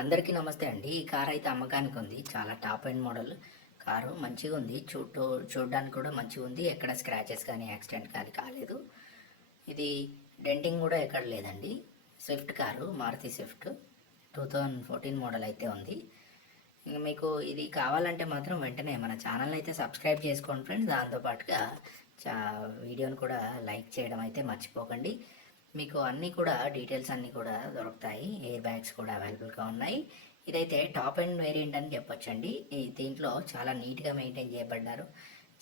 అందరికీ నమస్తే అండి. ఈ కార్ అయితే అమ్మకానికి ఉంది. చాలా టాప్ ఎండ్ మోడల్ కారు. మంచిగా ఉంది. చూడడానికి కూడా మంచిగా ఉంది. ఎక్కడ స్క్రాచెస్ కానీ యాక్సిడెంట్ కానీ కాలేదు. ఇది డెంటింగ్ కూడా ఎక్కడ లేదండి. Swift car, Maruti Swift 2014 model అయితే ఉంది. ఇంక మీకు ఇది కావాలంటే మాత్రం వెంటనే మన ఛానల్ అయితే సబ్స్క్రైబ్ చేసుకోండి ఫ్రెండ్స్. దాంతోపాటుగా చా వీడియోని కూడా లైక్ చేయడం అయితే మర్చిపోకండి. మీకు అన్నీ కూడా డీటెయిల్స్ అన్నీ కూడా దొరుకుతాయి. ఎయిర్ బ్యాగ్స్ కూడా అవైలబుల్గా ఉన్నాయి. ఇదైతే టాప్ ఎండ్ వేరియంట్ అని చెప్పొచ్చండి. దీంట్లో చాలా నీట్గా మెయింటైన్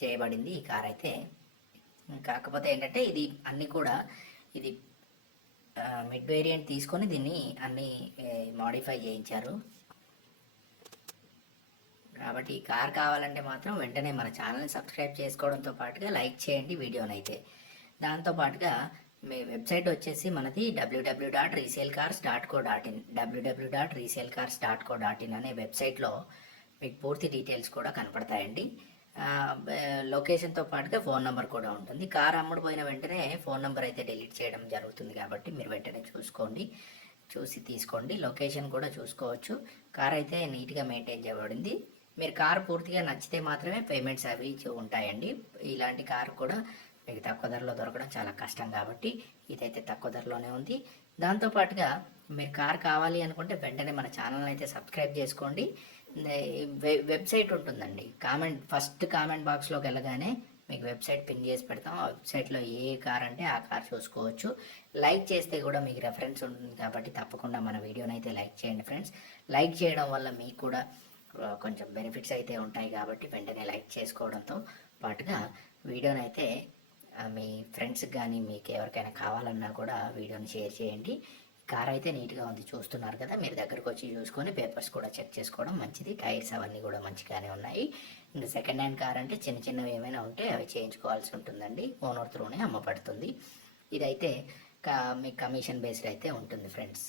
చేయబడింది ఈ కార్ అయితే. కాకపోతే ఏంటంటే ఇది అన్నీ కూడా ఇది మిడ్ వేరియంట్ తీసుకొని దీన్ని అన్నీ మాడిఫై చేయించారు. కాబట్టి ఈ కార్ కావాలంటే మాత్రం వెంటనే మన ఛానల్ని సబ్స్క్రైబ్ చేసుకోవడంతో పాటుగా లైక్ చేయండి వీడియోనైతే. దాంతోపాటుగా మీ వెబ్సైట్ వచ్చేసి మనది www.resaleCars.co.in www.resaleCars.co.in అనే వెబ్సైట్లో మీకు పూర్తి డీటెయిల్స్ కూడా కనపడతాయండి. లొకేషన్తో పాటుగా ఫోన్ నెంబర్ కూడా ఉంటుంది. కార్ అమ్ముడుపోయిన వెంటనే ఫోన్ నెంబర్ అయితే డిలీట్ చేయడం జరుగుతుంది కాబట్టి మీరు వెంటనే చూసి తీసుకోండి. లొకేషన్ కూడా చూసుకోవచ్చు. కార్ అయితే నీట్గా మెయింటైన్ చేయబడింది. మీరు కార్ పూర్తిగా నచ్చితే మాత్రమే పేమెంట్స్ అవి ఉంటాయండి. ఇలాంటి కార్ కూడా మీకు తక్కువ ధరలో దొరకడం చాలా కష్టం కాబట్టి ఇదైతే తక్కువ ధరలోనే ఉంది. దాంతోపాటుగా మీరు కార్ కావాలి అనుకుంటే వెంటనే మన ఛానల్ అయితే సబ్స్క్రైబ్ చేసుకోండి. వెబ్సైట్ ఉంటుందండి. ఫస్ట్ కామెంట్ బాక్స్లోకి వెళ్ళగానే మీకు వెబ్సైట్ పిన్ చేసి పెడతాం. ఆ వెబ్సైట్లో ఏ కార్ అంటే ఆ కార్ చూసుకోవచ్చు. లైక్ చేస్తే కూడా మీకు రెఫరెన్స్ ఉంటుంది కాబట్టి తప్పకుండా మన వీడియోని అయితే లైక్ చేయండి ఫ్రెండ్స్. లైక్ చేయడం వల్ల మీకు కూడా కొంచెం బెనిఫిట్స్ అయితే ఉంటాయి కాబట్టి వెంటనే లైక్ చేసుకోవడంతో పాటుగా వీడియోని అయితే మీ ఫ్రెండ్స్కి కానీ మీకు ఎవరికైనా కావాలన్నా కూడా వీడియోని షేర్ చేయండి. కార్ అయితే నీట్గా ఉంది, చూస్తున్నారు కదా. మీరు దగ్గరకు వచ్చి చూసుకొని పేపర్స్ కూడా చెక్ చేసుకోవడం మంచిది. టైర్స్ అవన్నీ కూడా మంచిగానే ఉన్నాయి. ఇంకా సెకండ్ హ్యాండ్ కార్ అంటే చిన్నవి ఏమైనా ఉంటే అవి చేయించుకోవాల్సి ఉంటుందండి. ఓనర్ త్రూనే అమ్మబడుతుంది. ఇదైతే మీకు కమిషన్ బేస్డ్ అయితే ఉంటుంది ఫ్రెండ్స్.